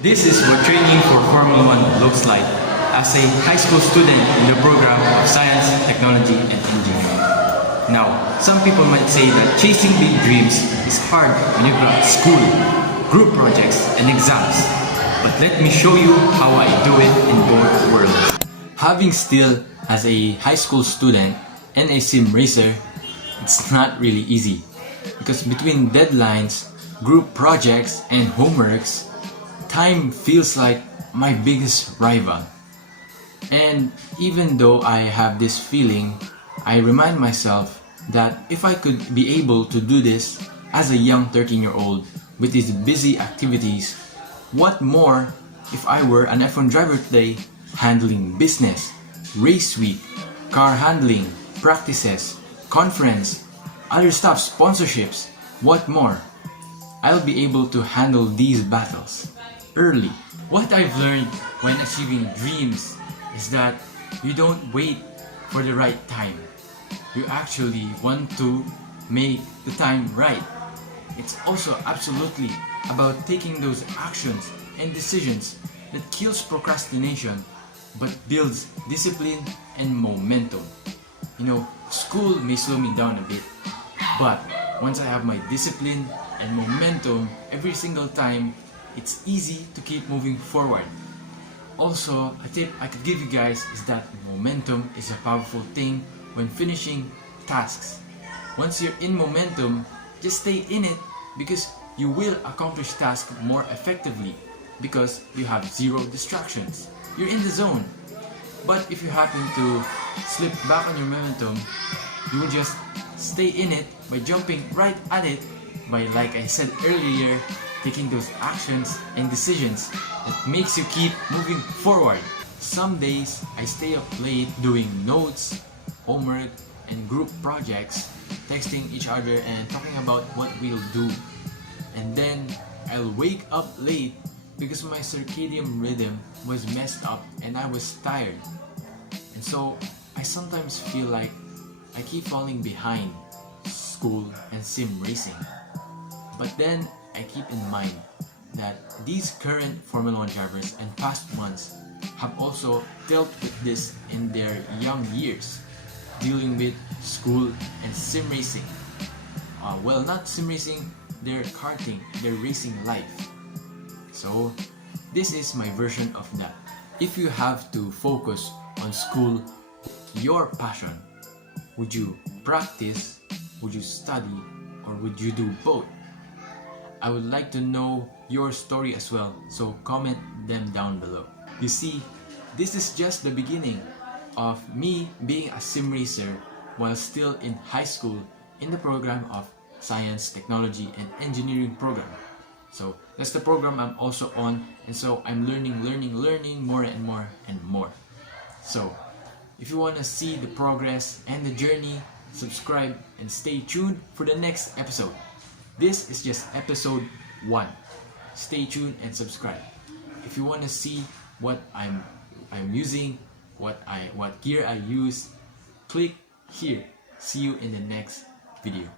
This is what training for Formula 1 looks like as a high school student in the program of Science, Technology and Engineering. Now, some people might say that chasing big dreams is hard when you've got school, group projects and exams. But let me show you how I do it in both worlds. Having still as a high school student and a sim racer, it's not really easy. Because between deadlines, group projects and homeworks, time feels like my biggest rival. And even though I have this feeling, I remind myself that if I could be able to do this as a young 13-year-old with these busy activities, what more if I were an F1 driver today handling business, race week, car handling, practices, conference, other stuff, sponsorships, what more? I'll be able to handle these battles early. What I've learned when achieving dreams is that you don't wait for the right time. You actually want to make the time right. It's also absolutely about taking those actions and decisions that kills procrastination but builds discipline and momentum. You know, school may slow me down a bit, but once I have my discipline and momentum every single time, it's easy to keep moving forward. Also, a tip I could give you guys is that momentum is a powerful thing when finishing tasks. Once you're in momentum, just stay in it because you will accomplish tasks more effectively because you have zero distractions. You're in the zone. But if you happen to slip back on your momentum, you will just stay in it by jumping right at it by, like I said earlier, taking those actions and decisions that makes you keep moving forward. Some days I stay up late doing notes, homework, and group projects, texting each other and talking about what we'll do. And then I'll wake up late because my circadian rhythm was messed up and I was tired. And so I sometimes feel like I keep falling behind school and sim racing. But then I keep in mind that these current Formula 1 drivers and past ones have also dealt with this in their young years, dealing with school and sim racing. Well, not sim racing, their karting, their racing life. So this is my version of that. If you have to focus on school, your passion, would you practice, would you study, or would you do both? I would like to know your story as well, so comment them down below. You see, this is just the beginning of me being a sim racer while still in high school in the program of Science, Technology and Engineering program. So that's the program I'm also on, and so I'm learning more and more and more. So if you want to see the progress and the journey, subscribe and stay tuned for the next episode. This is just episode 1. Stay tuned and subscribe. If you want to see what I'm using, what gear I use, click here. See you in the next video.